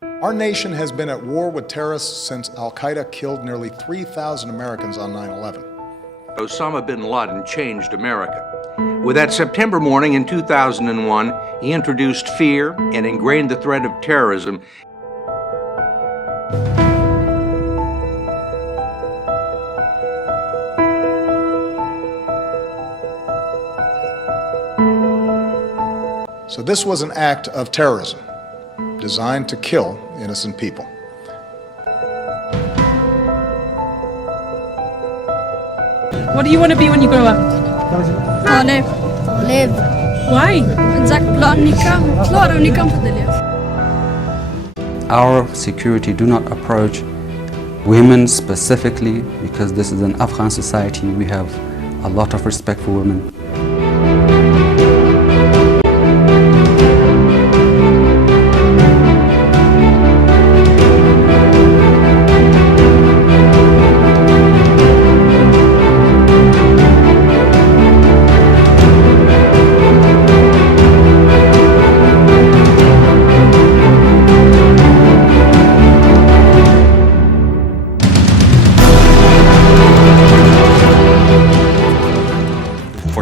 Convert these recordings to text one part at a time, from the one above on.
Our nation has been at war with terrorists since al-Qaeda killed nearly 3,000 Americans on 9/11. Osama bin Laden changed America. With that September morning in 2001, he introduced fear and ingrained the threat of terrorism. So this was an act of terrorism designed to kill innocent people. What do you want to be when you grow up? Live. Why? Our security do not approach women specifically because this is an Afghan society. We have a lot of respect for women.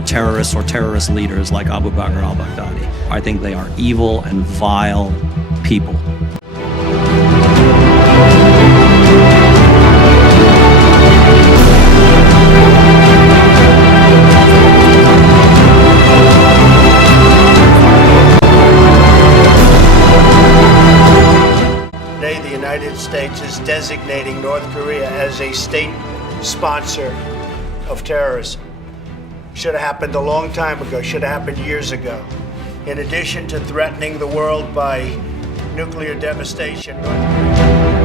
Terrorists or terrorist leaders like Abu Bakr al-Baghdadi. I think they are evil and vile people. Today, the United States is designating North Korea as a state sponsor of terrorism. Should have happened a long time ago, should have happened years ago. In addition to threatening the world by nuclear devastation, North Korea